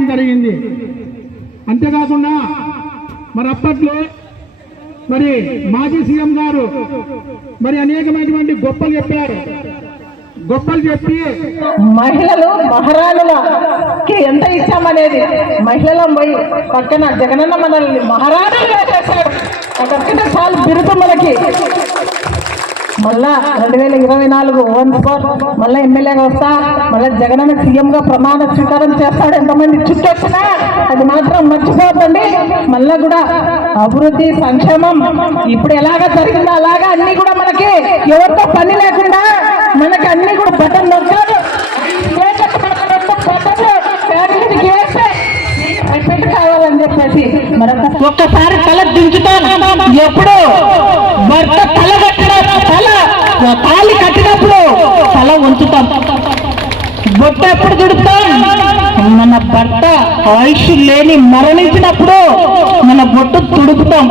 రావడం జరిగింది. అంతేకాకుండా మరి అప్పట్లో మరి మాజీ సీఎం గారు మరి అనేకమైనటువంటి గొప్పలు చెప్పారు. గొప్పలు చెప్పి మహిళలు మహారాణులకి ఎంత ఇచ్చామనేది మహిళలం పోయి పక్కన జగనన్న మనల్ని మహారాణులుగా చేశారు. అదొక్కటే చాలు బిరుదు మనకి. మళ్ళా 2024 మళ్ళీ ఎమ్మెల్యేగా వస్తా, మళ్ళీ జగనన్న సీఎంగా ప్రమాణ స్వీకారం చేస్తాడు. ఎంతమంది చుట్టొచ్చినా అది మాత్రం మర్చిపోతండి. మళ్ళా కూడా అభివృద్ధి సంక్షేమం ఇప్పుడు ఎలాగా జరిగిందో అలాగా అన్ని కూడా మనకి ఎవరితో పని లేకుండా మనకి అన్ని కూడా బటన్ నొక్కారు. కావాలని చెప్పేసి మరొక ఒక్కసారి తల దించుతాను. ఎప్పుడు భర్త తల తాళి కట్టినప్పుడు తల ఉంచుతాం. బొట్టు ఎప్పుడు దుడుతాం? మన భర్త ఆయుష్ లేని మరణించినప్పుడు మన బొట్టు తుడుపుతాం.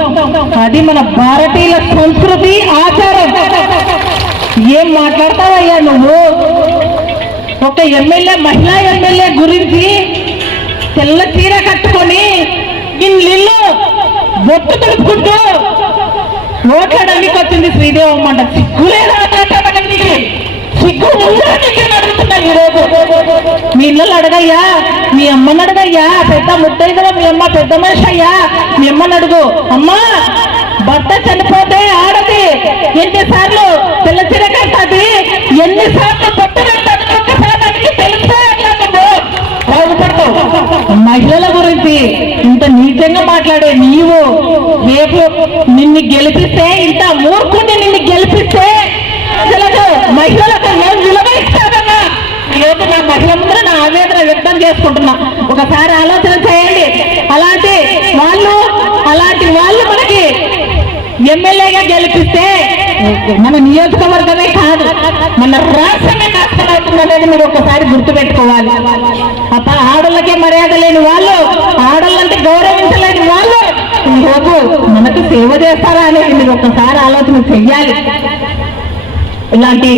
అది మన భారతీయుల సంస్కృతి ఆచారం. ఏం మాట్లాడతావయ్యా నువ్వు? ఒక ఎమ్మెల్యే, మహిళా ఎమ్మెల్యే గురించి తెల్ల చీర కట్టుకొని ఇల్లు బొట్టు తుడుపుకుంటూ ఓట్లడానికి వచ్చింది శ్రీదేవమ్మ అంట. సిగ్గులేదా? సిగ్గు అడుగుతున్నా ఈరోజు. మీ ఇళ్ళని అడగయ్యా, మీ అమ్మని అడగయ్యా. పెద్ద ముద్దయి కదా మీ అమ్మ, పెద్ద మనిషి అయ్యా. మీ అమ్మని అడుగు. అమ్మా, భర్త చనిపోతే ఆడది ఎన్నిసార్లు తెల్ల చీర కట్టది, ఎన్నిసార్లు బొట్టు కట్టది, ఒక్కసారి తెలిసే బాగుపడతావు. మహిళల గురించి ఇంత నీచంగా మాట్లాడే నీవు రేపు నిన్ను గెలిపిస్తే, ఇంత మూర్ఖుని నిన్ను గెలిపిస్తే అసలు మహిళలకు ఏం విలువ ఇస్తారన్నా? ఈరోజు నా మహిళలందరూ నా ఆవేదన వ్యక్తం చేసుకుంటున్నా. ఒకసారి ఆలోచన చేయండి. అలాంటి వాళ్ళు మనకి ఎమ్మెల్యేగా గెలిపిస్తే మన నియోజకవర్గమే కాదు, మన రాష్ట్రమే నాశనం అవుతుందనేది మీరు ఒకసారి గుర్తుపెట్టుకోవాలి. ఆడోళ్ళకే మర్యాద లేని వాళ్ళు, ఆడోళ్ళంటే గౌరవించలేని వాళ్ళు ఈరోజు మనకు సేవ చేస్తారా అనేది మీరు ఒకసారి ఆలోచన చెయ్యాలి. ఇలాంటి